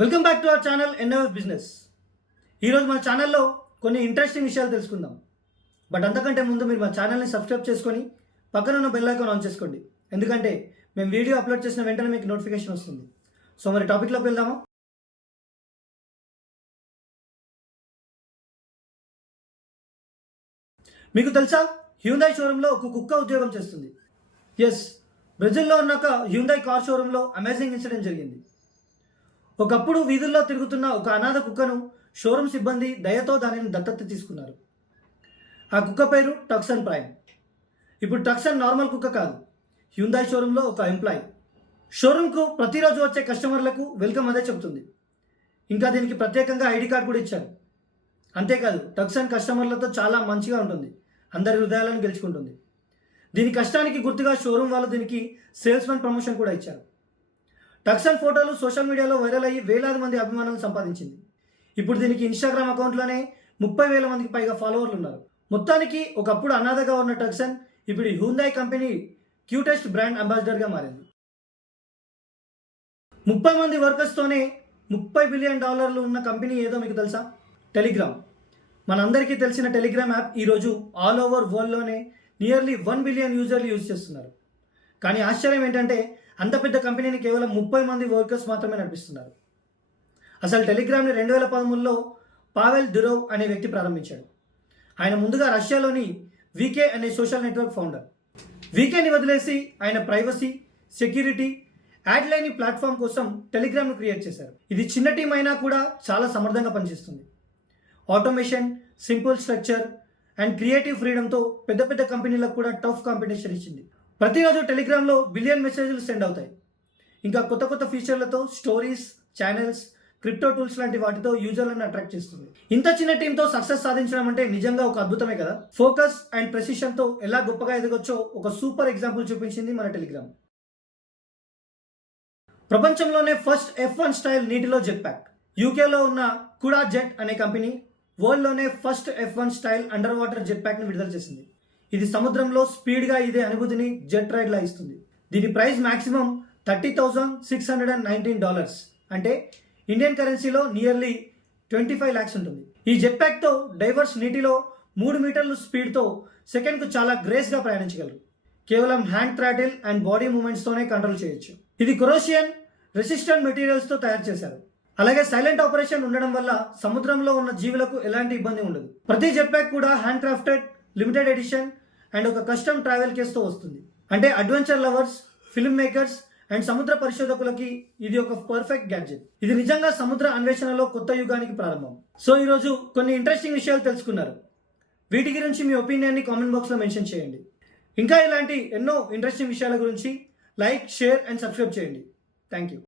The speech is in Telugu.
Welcome back to our channel NF business. ఈరోజు మన ఛానల్లో కొన్ని ఇంట్రెస్టింగ్ విషయాలు తెలుసుకుందాం. బట్ అంతకంటే ముందు మీరు మా ఛానల్ని సబ్స్క్రైబ్ చేసుకొని పక్కన ఉన్న బెల్ ఐకాన్ ఆన్ చేసుకోండి. ఎందుకంటే మేము వీడియో అప్లోడ్ చేసిన వెంటనే మీకు నోటిఫికేషన్ వస్తుంది. సో మరి టాపిక్లోకి వెళ్దామా? మీకు తెలుసా? హ్యూందాయ్ షోరూంలో ఒక కుక్క ఉద్యోగం చేస్తుంది. ఎస్ బ్రెజిల్లో ఉన్న ఒక హ్యూందాయ్ కార్ షోరూంలో అమేజింగ్ ఇన్సిడెంట్ జరిగింది. ఒకప్పుడు వీధుల్లో తిరుగుతున్న ఒక అనాథ కుక్కను షోరూమ్ సిబ్బంది దయతో దానిని దత్తత తీసుకున్నారు. ఆ కుక్క పేరు టక్సన్ ప్రైమ్. ఇప్పుడు టక్సన్ నార్మల్ కుక్క కాదు. హ్యుందాయ్ షోరూంలో ఒక ఎంప్లాయీ. షోరూంకు ప్రతిరోజు వచ్చే కస్టమర్లకు వెల్కమ్ అదే చెబుతుంది. ఇంకా దీనికి ప్రత్యేకంగా ఐడి కార్డు కూడా ఇచ్చారు. అంతేకాదు టక్సన్ కస్టమర్లతో చాలా మంచిగా ఉంటుంది. అందరి హృదయాలను గెలుచుకుంటుంది. దీని కష్టానికి గుర్తుగా షోరూమ్ వాళ్ళు దీనికి సేల్స్మెన్ ప్రమోషన్ కూడా ఇచ్చారు. టక్సన్ ఫోటోలు సోషల్ మీడియాలో వైరల్ అయ్యి వేలాది మంది అభిమానులు సంపాదించింది. ఇప్పుడు దీనికి ఇన్స్టాగ్రామ్ అకౌంట్లోనే ముప్పై వేల మందికి పైగా ఫాలోవర్లు ఉన్నారు. మొత్తానికి ఒకప్పుడు అనాథగా ఉన్న టక్సన్ ఇప్పుడు హ్యూందాయ్ కంపెనీ క్యూటెస్ట్ బ్రాండ్ అంబాసిడర్గా మారింది. ముప్పై మంది వర్కర్స్తోనే ముప్పై బిలియన్ డాలర్లు ఉన్న కంపెనీ ఏదో మీకు తెలుసా? టెలిగ్రామ్. మనందరికీ తెలిసిన టెలిగ్రామ్ యాప్ ఈరోజు ఆల్ ఓవర్ వరల్డ్లోనే నియర్లీ వన్ బిలియన్ యూజర్లు యూజ్ చేస్తున్నారు. కానీ ఆశ్చర్యం ఏంటంటే అంత పెద్ద కంపెనీని కేవలం ముప్పై మంది వర్కర్స్ మాత్రమే నడిపిస్తున్నారు. అసలు టెలిగ్రామ్ని రెండు వేల పదమూడులో పావెల్ డురోవ్ అనే వ్యక్తి ప్రారంభించాడు. ఆయన ముందుగా రష్యాలోని వీకే అనే సోషల్ నెట్వర్క్ ఫౌండర్. వీకేని వదిలేసి ఆయన ప్రైవసీ సెక్యూరిటీ యాడ్ లేని ప్లాట్ఫామ్ కోసం టెలిగ్రామ్ను క్రియేట్ చేశారు. ఇది చిన్న టీం అయినా కూడా చాలా సమర్థంగా పనిచేస్తుంది. Automation simple structure and creative ఫ్రీడమ్తో పెద్ద పెద్ద కంపెనీలకు కూడా టఫ్ కాంపిటీషన్ ఇచ్చింది. ప్రతిరోజు టెలిగ్రామ్లో బిలియన్ మెసేజ్లు సెండ్ అవుతాయి. ఇంకా కొత్త కొత్త ఫీచర్లతో స్టోరీస్ ఛానల్స్ క్రిప్టో టూల్స్ లాంటి వాటితో యూజర్లను అట్రాక్ట్ చేస్తుంది. ఇంత చిన్న టీంతో సక్సెస్ సాధించడం అంటే నిజంగా ఒక అద్భుతమే కదా? ఫోకస్ అండ్ ప్రెసిషన్తో ఎలా గొప్పగా ఎదగొచ్చో ఒక సూపర్ ఎగ్జాంపుల్ చూపించింది మన టెలిగ్రామ్ ప్రపంచంలోనే ఫస్ట్ ఎఫ్ వన్ స్టైల్ నీటిలో జెట్ ప్యాక్ యూకేలో ఉన్న కుడా జెట్ అనే company వరల్డ్లోనే first F one style under water jet ప్యాక్ని విడుదల చేసింది. ఇది సముద్రంలో స్పీడ్గా ఇదే అనుభూతిని జెట్ రైడ్లా ఇస్తుంది. దీని price maximum thirty thousand six hundred and nineteen dollars. అంటే ఇండియన్ కరెన్సీలో నియర్లీ ట్వంటీ ఫైవ్ ల్యాక్స్ ఉంటుంది. ఈ జెట్ ప్యాక్తో డైవర్స్ నీటిలో మూడు మీటర్ల స్పీడ్తో సెకండ్కు చాలా గ్రేస్గా ప్రయాణించగలరు. కేవలం హ్యాండ్ థ్రాటిల్ అండ్ బాడీ మూమెంట్స్తోనే కంట్రోల్ చేయొచ్చు. ఇది క్రోషియన్ రెసిస్టెంట్ మెటీరియల్స్తో తయారు చేశారు. అలాగే సైలెంట్ ఆపరేషన్ ఉండడం వల్ల సముద్రంలో ఉన్న జీవులకు ఎలాంటి ఇబ్బంది ఉండదు. ప్రతి జెట్ ప్యాక్ కూడా hand crafted limited edition and ఒక కస్టమ్ ట్రావెల్ కేస్తో వస్తుంది. అంటే adventure lovers film makers and సముద్ర పరిశోధకులకి ఇది ఒక పర్ఫెక్ట్ గ్యాడ్జెట్ ఇది నిజంగా సముద్ర అన్వేషణలో కొత్త యుగానికి ప్రారంభం. సో ఈరోజు కొన్ని ఇంట్రెస్టింగ్ విషయాలు తెలుసుకున్నారు. వీటి గురించి మీ ఒపీనియన్ని కామెంట్ బాక్స్లో మెన్షన్ చేయండి. ఇంకా ఇలాంటి ఎన్నో ఇంట్రెస్టింగ్ విషయాల గురించి లైక్ షేర్ అండ్ సబ్స్క్రైబ్ చేయండి. Thank you